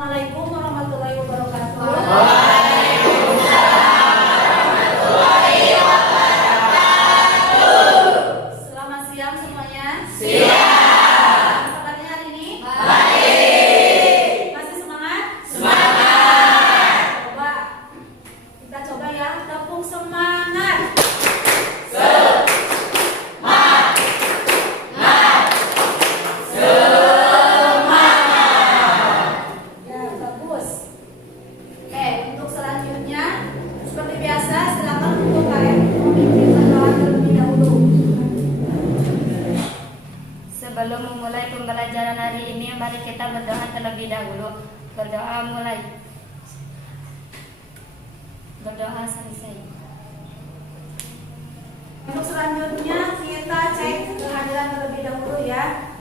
Assalamualaikum warahmatullahi wabarakatuh. Selamat siang semuanya. Siang. Kabarnya hari ini? Baik. Masih semangat? Semangat. Kita coba ya, tepung semangat. Sebelum memulai pembelajaran hari ini, mari kita berdoa terlebih dahulu. Berdoa mulai. Berdoa selesai. Untuk selanjutnya kita cek kehadiran terlebih dahulu ya.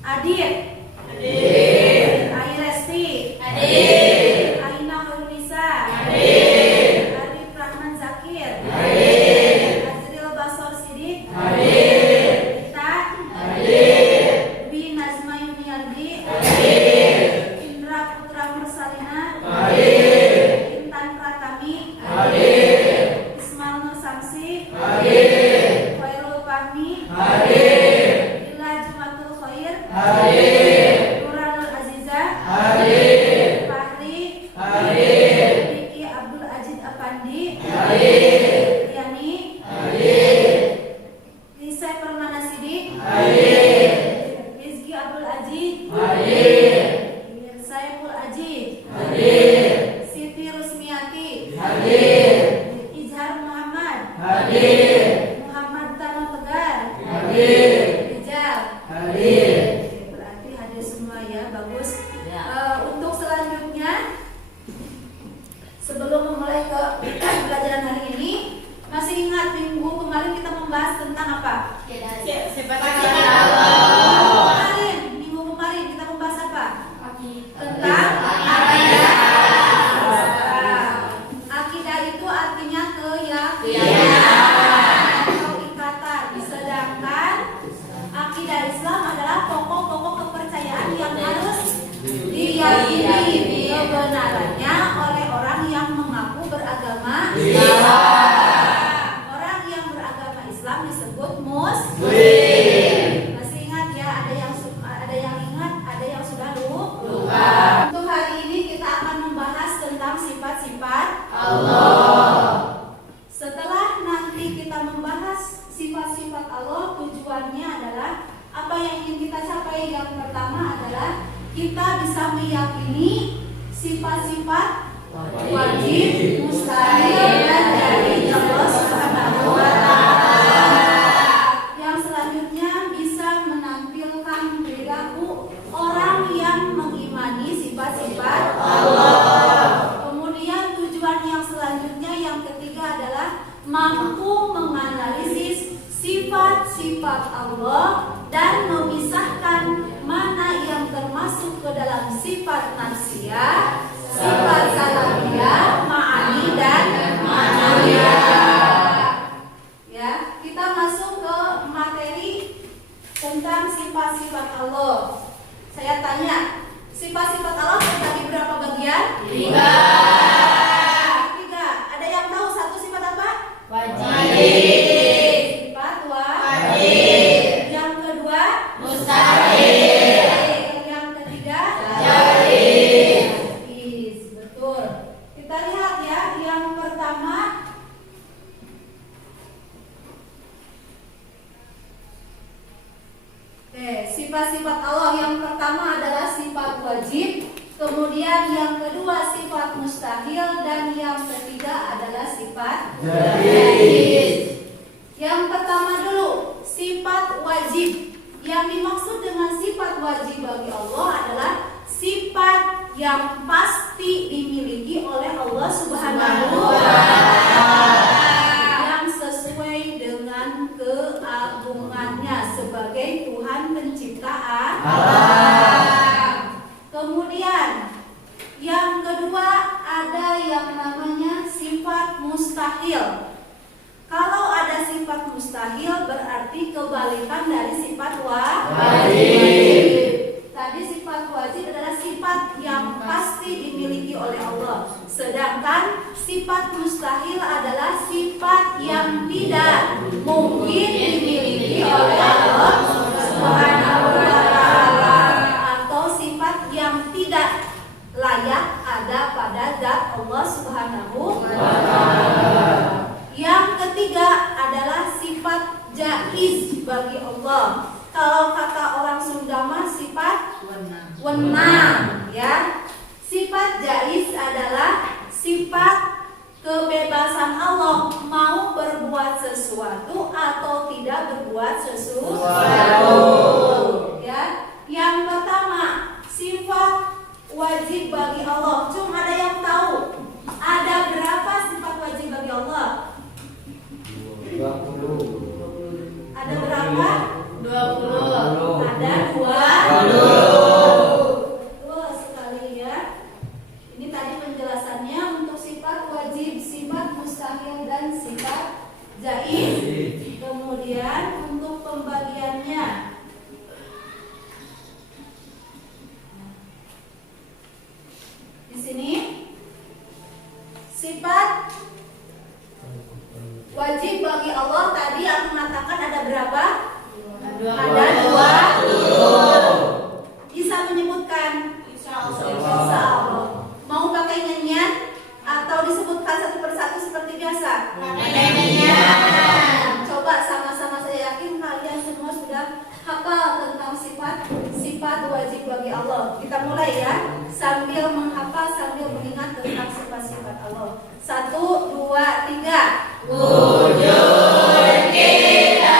Adit. Hadir. Airesti. Hadir. Aina Nurisa. Hadir. Arif Rahman Zakir. Hadir. Azril Basor Sidik. Hadir. Sebelum memulai ke pelajaran hari ini, masih ingat minggu kemarin kita membahas tentang apa? Sifat Allah. Minggu kemarin kita membahas apa? Tentang akidah. Akidah itu artinya keyakinan atau ikatan. Sedangkan akidah Islam adalah pokok-pokok kepercayaan yang harus diyakini kebenarannya oleh orang yang mengaku beragama Islam. Orang yang beragama Islam disebut Muslim. Masih ingat ya? Ada yang ingat, ada yang sudah lupa. Untuk hari ini kita akan membahas tentang sifat-sifat Allah. Setelah nanti kita membahas sifat-sifat Allah, tujuannya adalah apa yang ingin kita capai. Yang pertama adalah kita bisa meyakini sifat-sifat wajib, mustahil, dan dari Allah Subhanahu wa Ta'ala. Yang selanjutnya bisa menampilkan perilaku orang yang mengimani sifat-sifat Allah. Kemudian tujuan yang selanjutnya yang ketiga adalah mampu menganalisis sifat-sifat Allah dan memisahkan mana yang termasuk ke dalam sifat nafsiyah, sifat salafiyah, ma'ani dan ma'nawiyah. Ya, kita masuk ke materi tentang sifat-sifat Allah. Saya tanya, sifat-sifat Allah terbagi berapa bagian? 3. Ada yang tahu satu sifat apa? Wajib. Sifat wajib. Yang kedua? Mustahil. Yang ketiga? Jaiz. Betul. Kita lihat ya, yang pertama sifat-sifat Allah yang pertama adalah sifat wajib, kemudian yang kedua sifat mustahil, dan yang ketiga adalah sifat jaiz. Yang pertama dulu, sifat wajib. Yang dimaksud dengan sifat wajib bagi Allah adalah sifat yang pasti dimiliki oleh Allah Subhanahu wa Ta'ala, yang sesuai dengan keagungannya sebagai Tuhan penciptaan alam. Kemudian yang kedua ada yang namanya sifat mustahil. Kalau ada sifat mustahil berarti kebalikan dari sifat wajib. Tadi sifat wajib adalah sifat Sedangkan sifat mustahil adalah sifat yang tidak mungkin dimiliki oleh Allah Subhanahu wa taala, atau sifat yang tidak layak ada pada zat Allah Subhanahu wa taala. Yang ketiga adalah sifat jaiz bagi Allah. Kalau kata orang Sunda mah sifat wenang, ya. Sifat jaiz adalah sifat kebebasan Allah, mau berbuat sesuatu atau tidak berbuat sesuatu. Ya. Yang pertama, sifat wajib bagi Allah. Cuma ada yang tahu ada berapa sifat wajib bagi Allah? 20. Ada berapa? 20. Ada 20. Betul sekali ya. Ini tadi penjelasannya untuk sifat wajib, sifat mustahil dan sifat jaiz. Kemudian untuk pembagiannya. Di sini sifat wajib bagi Allah tadi aku mengatakan ada berapa? Ada 20. Bisa menyebutkan? Insya Allah. Mau pakai nyanyian atau disebutkan satu persatu seperti biasa? Pakai nyanyian. Coba sama-sama, saya yakin kalian semua sudah hafal tentang sifat wajib bagi Allah. Kita mulai ya, sambil menghafal, sambil mengingat tentang sifat-sifat Allah. 1, 2, 3. Wujud kita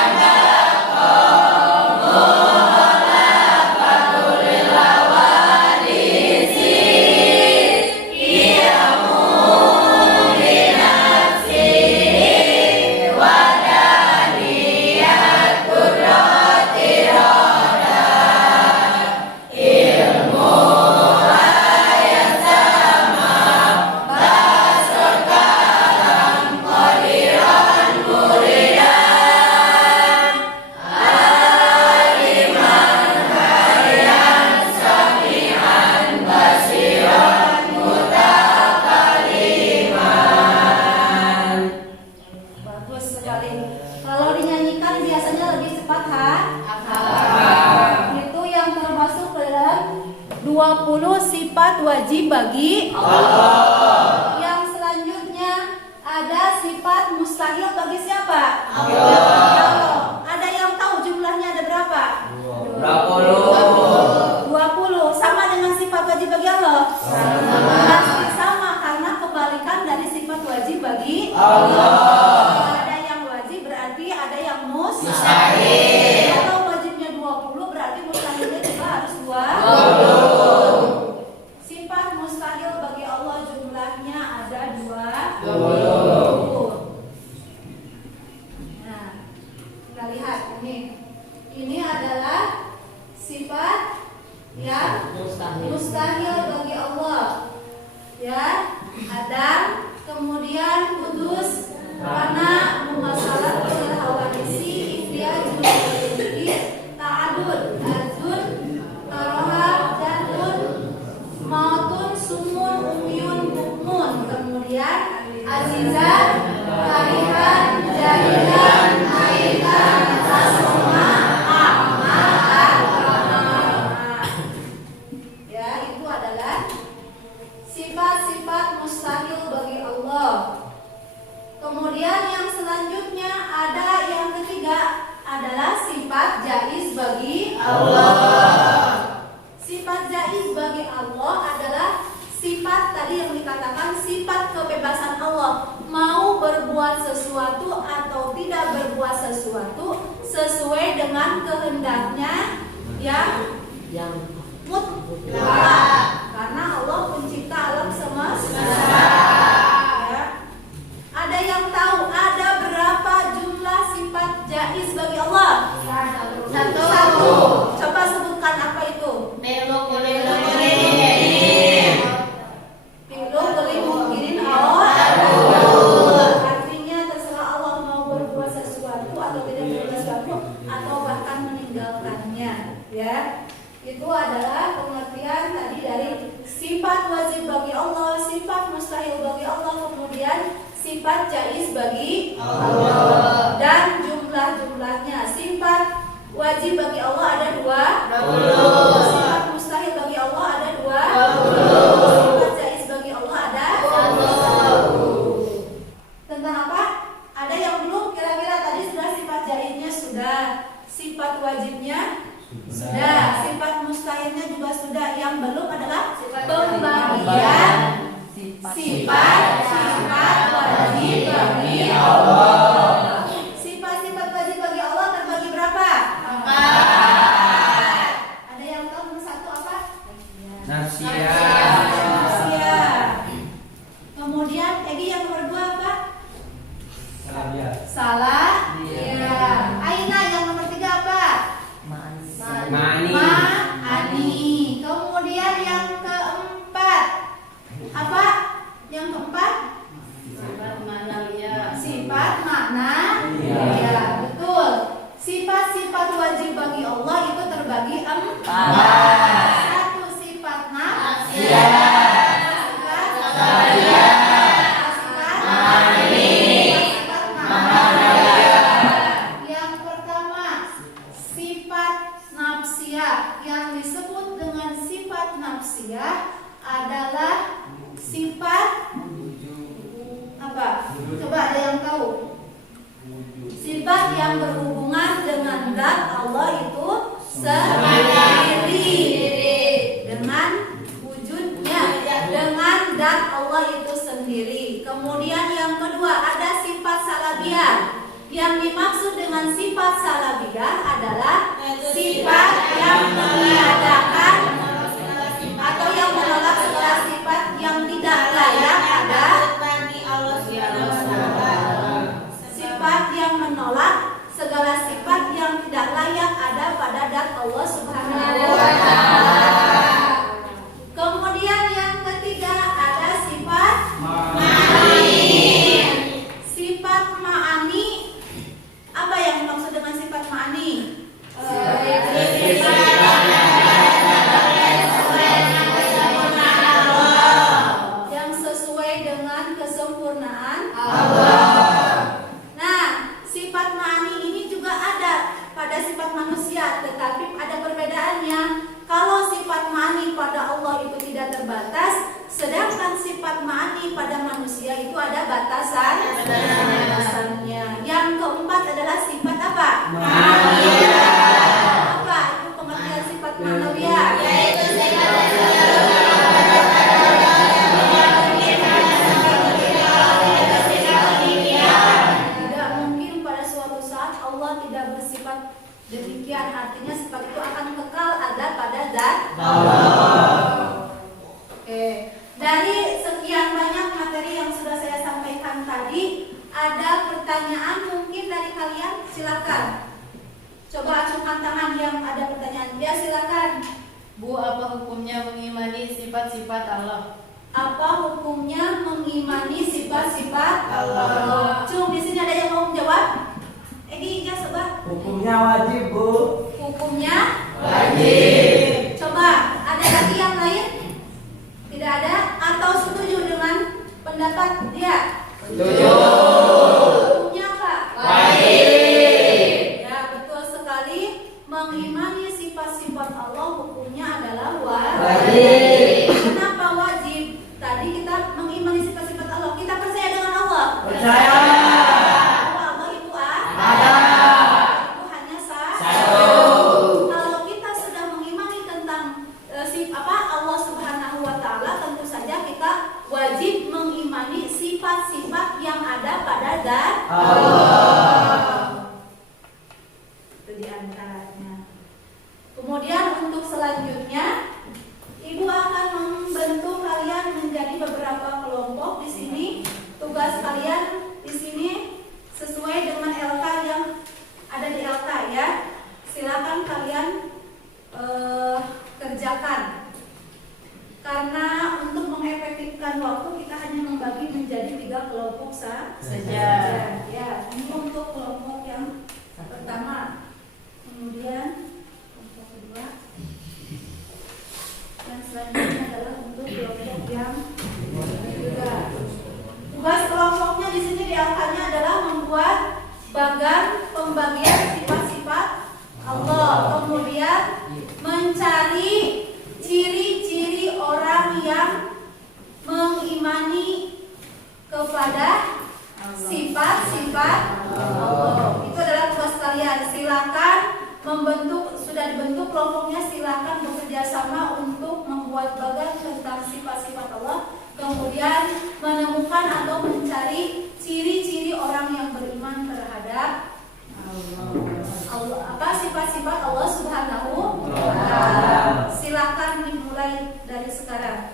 wajib bagi Allah. Yang selanjutnya ada sifat mustahil bagi siapa? Allah. Ada yang tahu jumlahnya ada berapa? 20. Sama dengan sifat wajib bagi Allah? Pasti sama, karena kebalikan dari sifat wajib bagi Allah. Ada yang wajib berarti ada yang mustahil. Kalau wajibnya 20 berarti mustahilnya juga harus 20. Mustahil bagi Allah jumlahnya ada 20. Nah, kita lihat ini. Ini adalah sifat yang mustahil bagi Allah. Ya, Adam, kemudian kudus, wana, mumasalah, hawadisi, ihtiyajul, ta'adud, azun, taroha, jadun, mautun, sumun, umyun, hukmun. Kemudian azizan, karihan, jahilan, aikan, asma, amal, ya, itu adalah sifat-sifat mustahil bagi Allah. Kemudian yang selanjutnya ada yang ketiga adalah sifat jaiz bagi Allah. Sifat jaiz bagi Allah adalah sifat tadi yang dikatakan sifat kebebasan Allah, mau berbuat sesuatu atau tidak berbuat sesuatu sesuai dengan kehendaknya yang mutlak, karena Allah pencipta alam semesta. Ya. Ada yang tahu ada berapa jumlah sifat jaiz bagi Allah? Satu. Coba sebutkan apa itu? Fi'lu boleh mungkinin artinya terserah Allah mau berbuat sesuatu atau tidak berbuat sesuatu atau bahkan meninggalkannya. Ya, itu adalah pengertian sifat wajib bagi Allah, sifat mustahil bagi Allah, kemudian sifat jaiz bagi Allah. Dan jumlah-jumlahnya, sifat wajib bagi Allah ada 20. Sifat mustahil bagi Allah ada 20. Sifat jaiz bagi Allah ada 20. Tentang apa? Ada yang belum? Kira-kira tadi sudah sifat jaiznya sudah, sifat wajibnya sudah, sifat mustahilnya juga sudah. Yang belum adalah pembagian sifat wajib bagi Allah. Sifat-sifat wajib bagi Allah terbagi berapa? 4. Ada yang tahu nomor 1 apa? Nafsiyah. Kemudian Egi yang nomor 2 apa? Salah. Ya. Aina yang nomor 3 apa? Ma'ani. Kemudian yang keempat apa? Yang keempat? Sifat makna. Ya, betul. Sifat-sifat wajib bagi Allah itu terbagi 4. 1 sifat Yang pertama sifat nafsiyah. Yang disebut dengan sifat nafsiyah adalah sifat apa? Coba ada yang tahu? Sifat yang berhubungan dengan zat Allah itu sendiri, dengan wujudnya, dengan zat Allah itu sendiri. Kemudian yang kedua ada sifat salabiyah. Yang dimaksud dengan sifat salabiyah adalah sifat yang meniadakan atau yang menolak segala sifat yang tidak layak ada. Sifat yang menolak segala sifat yang tidak layak ada pada zat Allah Subhanahu wa taala. Kemudian yang ketiga ada sifat ma'ani. Sifat ma'ani, apa yang dimaksud dengan sifat ma'ani? Yang sesuai dengan kesempurnaan Allah. Nah, sifat ma'ani ini juga ada pada sifat manusia, tetapi ada perbedaannya. Kalau sifat ma'ani pada Allah itu tidak terbatas, sedangkan sifat ma'ani pada manusia itu ada batasannya. Yang keempat adalah sifat apa? Ma'nawiyah. Apa itu pengertian sifat ma'nawiyah? Yaitu sifat tidak mungkin pada suatu saat Allah tidak bersifat demikian, artinya sifat itu akan kekal ada pada zat Allah. Oke. Dari sekian banyak materi yang sudah saya sampaikan tadi, ada pertanyaan mungkin dari kalian? Silakan. Coba acungkan tangan yang ada pertanyaan. Ya, silakan. Bu, apa hukumnya mengimani sifat-sifat Allah? Apa hukumnya mengimani sifat-sifat Allah? Cung, di sini ada yang mau menjawab? Egi, ya coba. Hukumnya wajib, Bu. Hukumnya wajib. Coba, ada lagi yang lain? Tidak ada? Atau setuju dengan pendapat dia? Setuju. Hukumnya apa? Wajib. Ya, betul sekali. Mengimani sifat-sifat Allah hukumnya adalah Wajib. Kenapa wajib? Tadi kita mengimani sifat-sifat Allah. Kita percaya dengan Allah. Percaya. Allah itu Ada. Itu hanya Satu. Kalau kita sudah mengimani tentang Allah Subhanahu wa taala, tentu saja kita wajib mengimani sifat-sifat yang ada pada zat Allah. Itu di antaranya. Kemudian untuk selanjutnya, Ibu akan membentuk kalian menjadi beberapa kelompok di sini. Tugas kalian di sini sesuai dengan LK yang ada di LK ya. Silakan kalian kerjakan. Karena untuk mengefektifkan waktu kita hanya membagi menjadi 3 kelompok saja. Ya, ini untuk kelompok yang pertama. Kemudian kelompok kedua. Dan selanjutnya adalah untuk untuk kelompok yang ketiga. Tugas kelompoknya di sini diangkatnya adalah membuat bagan pembagian sifat-sifat Allah, kemudian mencari ciri-ciri orang yang mengimani kepada sifat-sifat Allah. Itu adalah tugas kalian. Silakan sudah dibentuk kelompoknya, silakan bekerja sama untuk membuat bagan tentang sifat-sifat Allah, kemudian menemukan atau mencari ciri-ciri orang yang beriman terhadap Allah, apa sifat-sifat Allah Subhanahu wa Ta'ala. Silakan dimulai dari sekarang.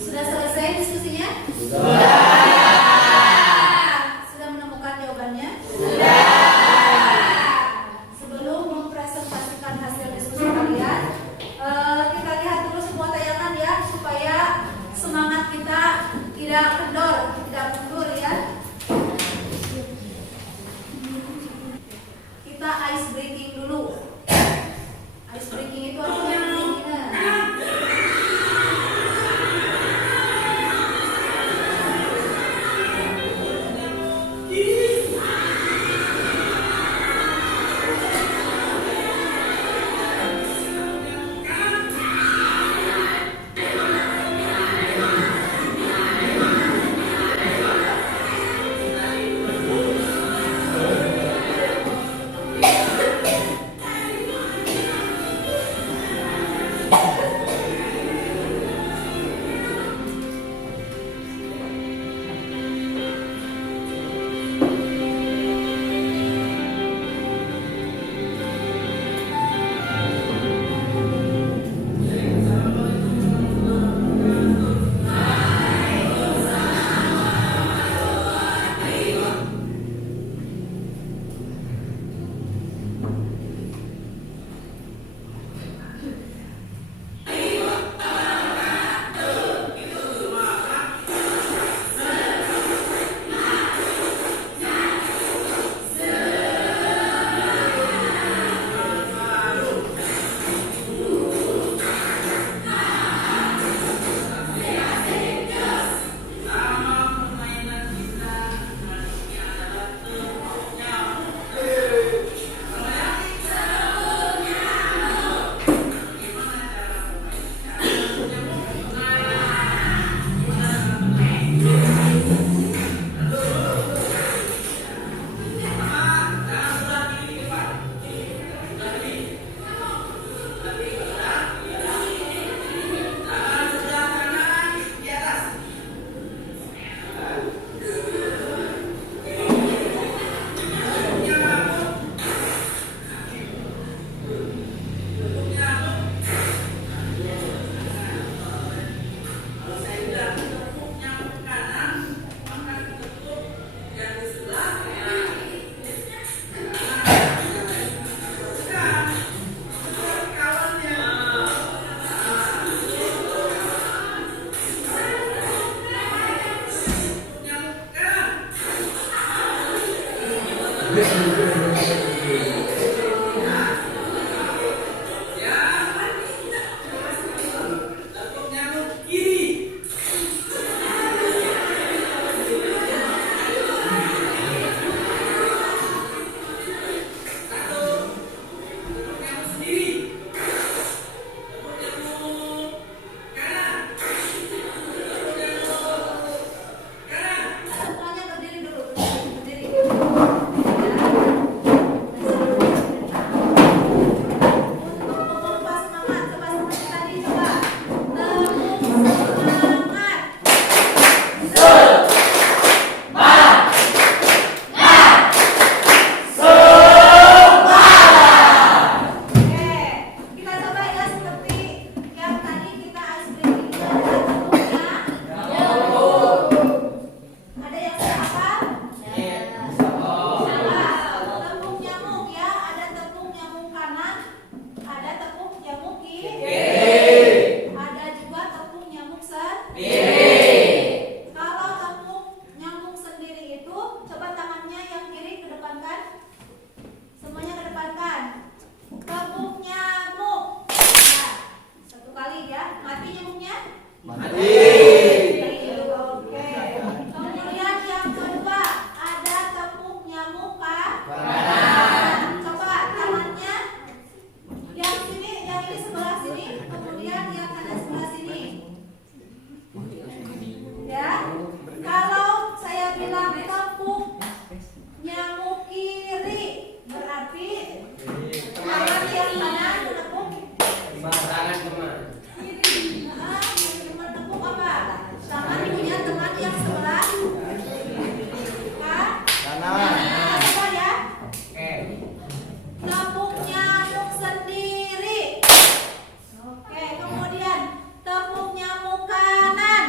Sudah selesai diskusinya? Sudah menemukan jawabannya? Sebelum mempresentasikan hasil diskusi kalian, kita lihat dulu sebuah tayangan ya, supaya semangat kita tidak kendor, tidak mundur ya. Kita ice breaking dulu. Ice breaking itu artinya pendinginan. Semuanya berdiri dulu, berdiri. Untuk memompa semangat, coba seperti tadi, coba. Tepuk semangat. Oke, kita coba ya seperti yang tadi kita ice breaking-nya ada tepuknya. Ada yang apa? Tepuk nyamuk ya, ada tepuk nyamuk kanan, ada tepuk nyamuk kiri, ada juga tepuk nyamuk sendiri. Kalau tepuk nyamuk sendiri itu, coba tangannya yang kiri kedepankan, semuanya kedepankan. Tepuk nyamuk. Nah, satu kali ya, mati nyamuknya? Mati. Oke. Kemudian yang kedua ada tepuk nyamuk kanan. Coba tangannya yang sini, yang ini sebelah sini, kemudian yang kanan sebelah sini. Ya. Kalau saya bilang tepuk nyamuk kiri, berarti tangan yang kanan tepuk teman tepuk apa? Tangan punya teman yang sebelah Kanan. Coba ya. Tepuk nyamuk sendiri. Oke, kemudian tepuk nyamuk kanan.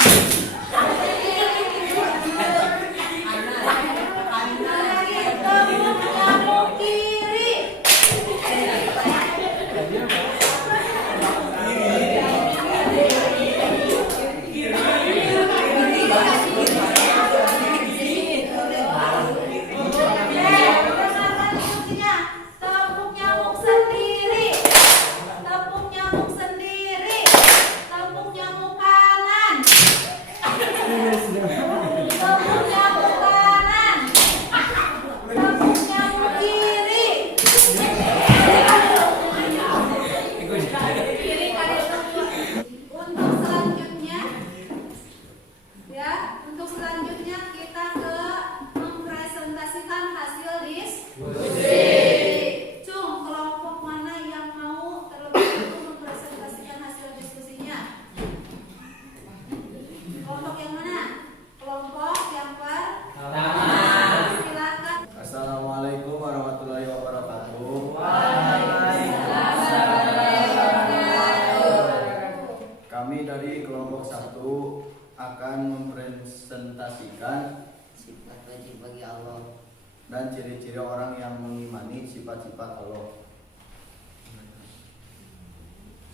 Lagi tepuk nyamuk kiri. Dengarkan instruksinya. Tepuk nyamuk sendiri. Tepuk nyamuk sendiri. Tepuk nyamuk kanan. Tepuk nyamuk kanan. Tepuk nyamuk kiri. Untuk selanjutnya, ya, untuk selanjutnya kita ke mempresentasikan hasil diskusi. Cung, kelompok mana yang mau terlebih dahulu mempresentasikan hasil diskusinya? Kelompok yang mana? Kelompok yang pertama. Silakan. Assalamualaikum warahmatullahi wabarakatuh. Kami dari kelompok 1 akan mempresentasikan Sifat wajib bagi Allah. dan ciri-ciri orang yang mengimani sifat-sifat Allah.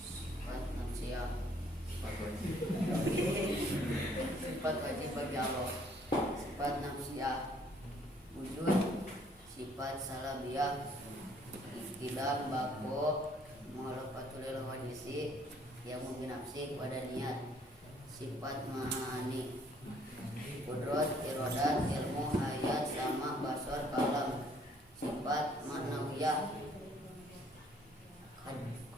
Sifat manusia. Sifat wajib bagi Allah. Sifat manusia. Wujud. Sifat salabiyah. Ikidah babo muhalafatul wadisi yang binafsi pada niat. Sifat ma'ani. Kudrat, irodat, ilmu, hayat, sama, basar, kalam. Sifat ma'nawiyah.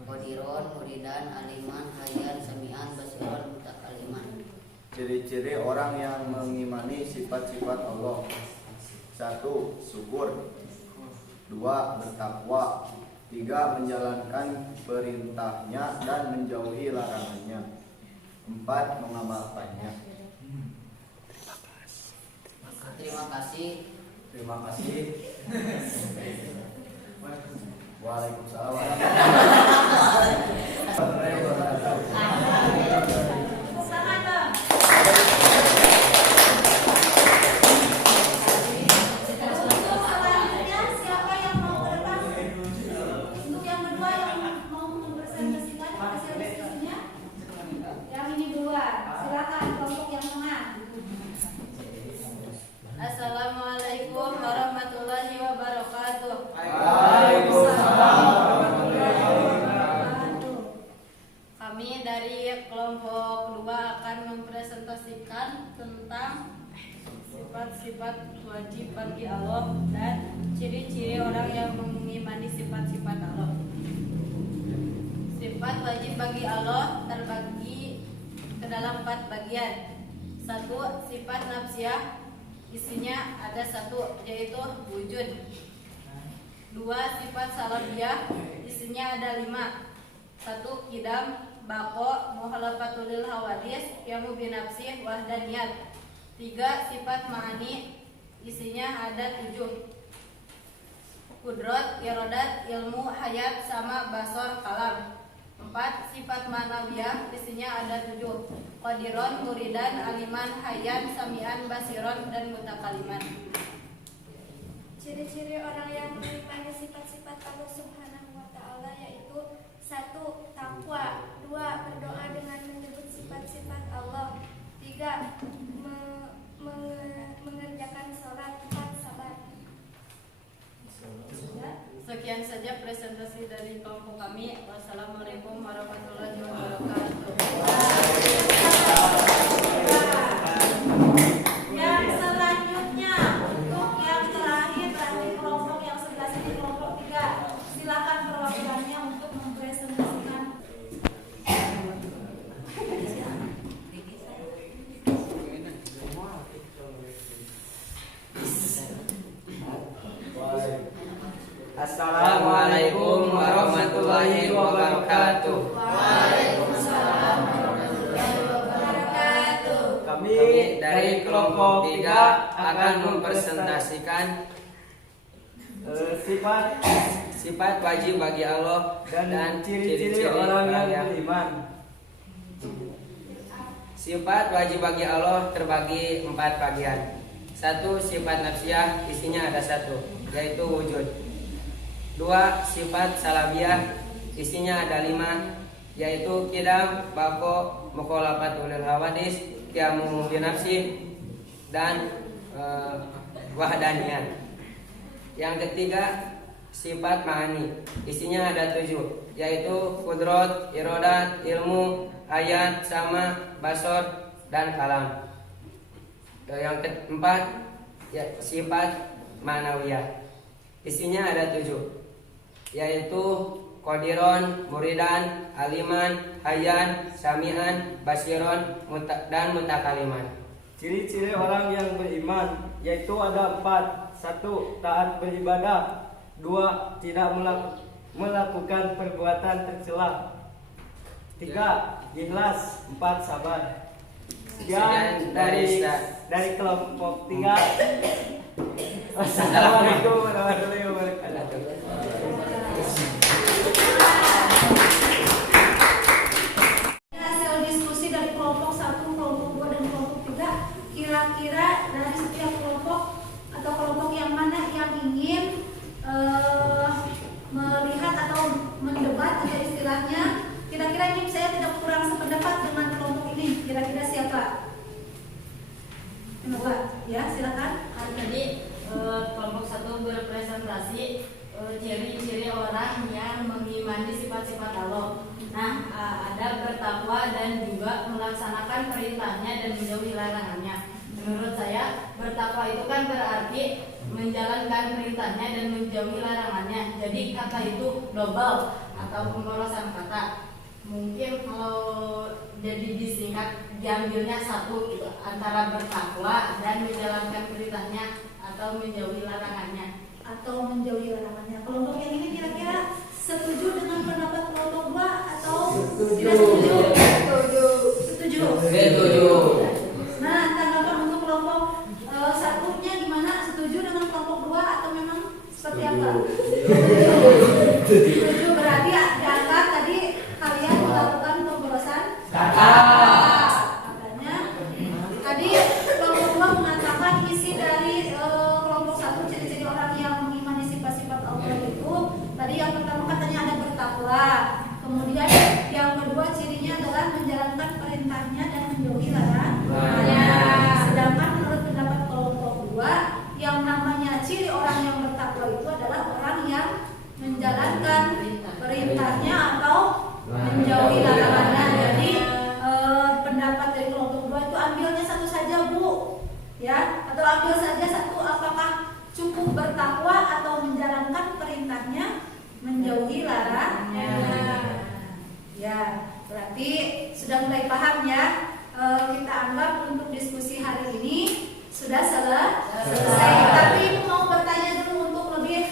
Qadirun, muridan, aliman, hayat, sami'an, basiran, mutakaliman. Ciri-ciri orang yang mengimani sifat-sifat Allah. 1. Syukur. 2. Bertakwa. 3. Menjalankan perintahnya dan menjauhi larangannya. 4. Mengamalkannya. Terima kasih. Terima kasih. Waalaikumsalam. Sangat dong. Untuk selanjutnya siapa yang mau ke depan? Untuk yang kedua yang mau mempresentasikan hasil diskusinya? Yang ini dua. Silakan kelompok yang tengah. Assalamualaikum warahmatullahi wabarakatuh. membahaskan tentang sifat-sifat wajib bagi Allah dan ciri-ciri orang yang mengimani sifat-sifat Allah. Sifat wajib bagi Allah terbagi ke dalam 4 bagian. 1. Sifat nafsiyah, isinya ada 1, yaitu wujud. 2. Sifat salabiyah, isinya ada 5. 1. Qidam, baqo, mukhalafatul lil hawadis, qiyamu binafsih, wahdaniyat. 3. Sifat ma'ani, isinya ada 7. Kudrot, irodat, ilmu, hayat, sama, basor, kalam. 4. Sifat ma'nawiyah, isinya ada 7. Qadiron, muridan, aliman, hayan, samian, basiron, dan mutakaliman. Ciri-ciri orang yang mengimani sifat-sifat Allah Subhanahu wa Ta'ala yaitu 1. Takwa, 2. Berdoa dengan menyebut sifat-sifat Allah, 3. Mengerjakan sholat, 4. Sabar. Sekian saja presentasi dari kelompok kami. Wassalamualaikum warahmatullahi wabarakatuh. Yang selanjutnya untuk yang terakhir dari kelompok yang sebelah sini, kelompok 3. Silakan perwakilannya untuk mempresentasikan. Assalamualaikum warahmatullahi wabarakatuh. Kami dari kelompok 3 akan mempresentasikan sifat wajib bagi Allah dan ciri-ciri orang yang beriman. Sifat wajib bagi Allah terbagi 4 bagian. 1. Sifat nafsiyah, isinya ada 1, yaitu wujud. 2. Sifat salabiyah, isinya ada 5, yaitu qidam, baqo, mukhalafatul lil hawadis, qiyamu binafsih, dan wahdaniyat. Yang ketiga, sifat ma'ani, isinya ada 7, yaitu kudrot, irodat, ilmu, ayat, sama, basor, dan kalam. Yang keempat, sifat ma'nawiyah, isinya ada 7, yaitu qadiron, muridan, aliman, hayan, samian, basiron, dan mutakaliman. Ciri-ciri orang yang beriman yaitu ada 4. 1. Taat beribadah. 2. Tidak melakukan perbuatan tercela. 3. Ikhlas. 4. Sabar. Sekian dari kelompok 3. Assalamualaikum warahmatullahi wabarakatuh. Hasil diskusi dari kelompok 1, kelompok 2, dan kelompok 3, kira-kira dari setiap kelompok atau kelompok yang mana yang ingin melihat atau mendebat atau istilahnya, kira-kira ini saya tidak kurang sependapat dengan kelompok ini, kira-kira siapa? Coba ya, silakan. Tadi kelompok 1 berpresentasi ciri-ciri orang yang mengimani sifat-sifat Allah. Nah, ada bertakwa dan juga melaksanakan perintahnya dan menjauhi larangannya. Menurut saya, bertakwa itu kan berarti menjalankan perintahnya dan menjauhi larangannya. Jadi kata itu global atau pemborosan kata. Mungkin kalau jadi disingkat diambilnya 1 gitu, antara bertakwa dan menjalankan perintahnya atau menjauhi larangannya. Kelompok yang ini kira-kira setuju dengan pendapat kelompok 2 atau tidak setuju? Setuju. Nah, tanggapan untuk kelompok 1-nya gimana? Setuju dengan kelompok 2 atau memang seperti apa? Setuju berarti dianggap tadi kalian melakukan pemborosan kata. Makanya tadi kelompok 2 mengatakan isi dari kelompok 1 ciri-ciri orang yang mengimani sifat-sifat Allah itu tadi yang pertama katanya ada bertakwa, kemudian yang kedua cirinya adalah menjalankan perintahnya dan menjauhi larangannya. Sedangkan menurut pendapat kelompok 2 yang namanya ciri orang yang bertakwa itu adalah orang yang menjalankan ambil saja satu, apakah cukup bertakwa atau menjalankan perintahnya, menjauhi larangannya? Ya, berarti sudah mulai paham ya. Kita anggap untuk diskusi hari ini sudah selesai. Tapi Ibu mau bertanya dulu untuk lebih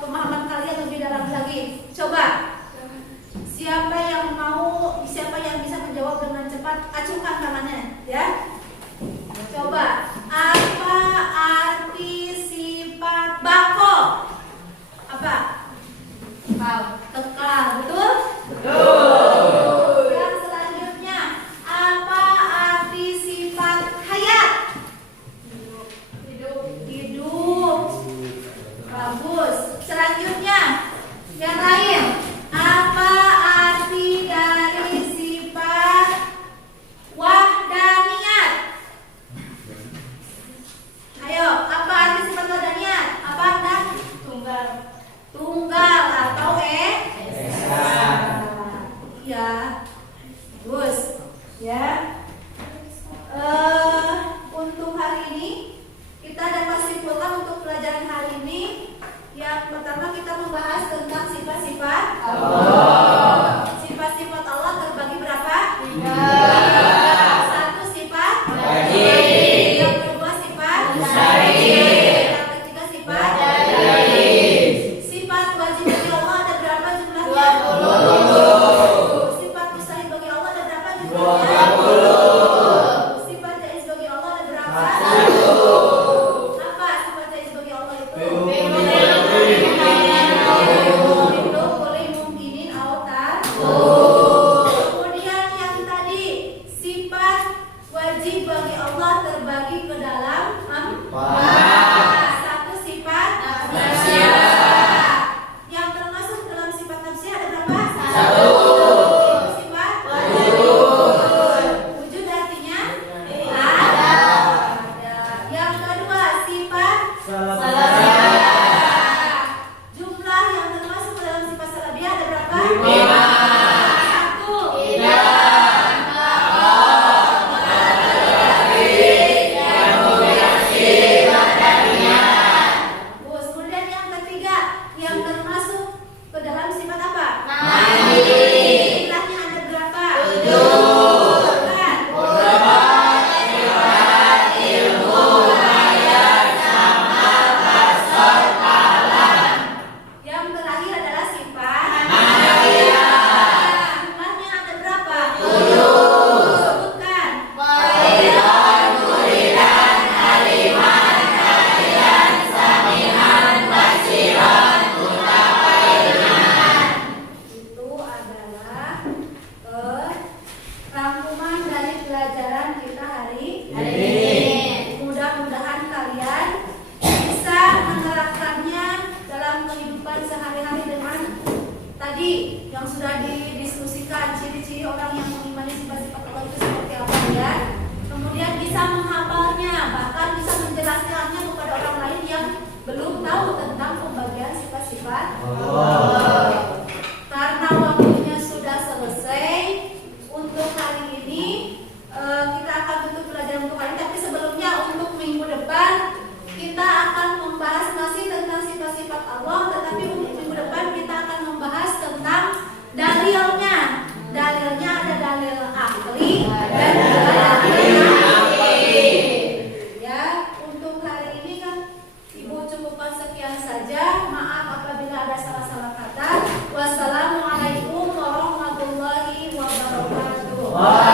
pemahaman kalian lebih dalam lagi. Coba, siapa yang bisa menjawab dengan cepat? Acuhkan tangannya, ya. Coba, apa arti sifat bako? Apa? Kekal, betul? Betul. Yang selanjutnya, apa arti sifat hayat? Hidup. Bagus. Selanjutnya, yang lain, apa arti dari sifat wahdaniyat? Ayo, apa arti sifat wahdaniyat? Apa Anda? Tunggal atau ya, bagus. Ya. Untuk hari ini kita dapat simpulkan untuk pelajaran hari ini. Yang pertama kita membahas tentang sifat-sifat Allah. Sifat-sifat Allah terbagi berapa? 3. Satu sifat wajib. Yang kedua sifat mustahil. Yang ketiga sifat jaiz. Sifat wajib bagi Allah ada berapa jumlahnya? 20. Sifat mustahil bagi Allah ada berapa jumlahnya? 20. Sifat jaiz bagi Allah ada berapa? 1. Apa sifat jaiz bagi Allah itu? Boleh mungkinin autar. Kemudian yang tadi sifat wajib bagi Allah terbagi ke dalam 4. Satu sifat nafsiyah. Yang termasuk dalam sifat nafsiyah ada berapa? 1. Itu sifat wujud. Wujud artinya ada. Yang kedua sifat salabiyah. Jumlah yang termasuk dalam sifat salabiyah ada berapa? 5. 1. Kemudian yang ketiga yang termasuk ke dalam sifat apa? Jumlahnya ada berapa? 7. Yang terakhir adalah sifat jumlahnya ada berapa? 7. Sebutkan. Itu adalah rangkuman dari pelajaran kita hari ini. Mudah-mudahan kalian bisa menerapkannya dalam kehidupan sehari-hari dengan tadi yang sudah didiskusikan, ciri-ciri orang yang mengimani sifat-sifat Allah itu seperti apa ya. Kemudian bisa menghafalnya, bahkan bisa menjelaskannya kepada orang lain yang belum tahu tentang pembagian sifat-sifat Allah. Karena waktunya sudah selesai untuk hari ini, kita akan tutup pelajaran untuk hari ini. Tapi sebelumnya untuk minggu depan kita akan membahas masih tentang sifat-sifat Allah, tetapi untuk minggu depan kita akan membahas tentang dalilnya. Dalilnya ada dalil akli dan dalil akli. Ya, untuk hari ini kan Ibu cukupkan sekian saja. Maaf apabila ada salah-salah kata. Wassalamualaikum warahmatullahi wabarakatuh.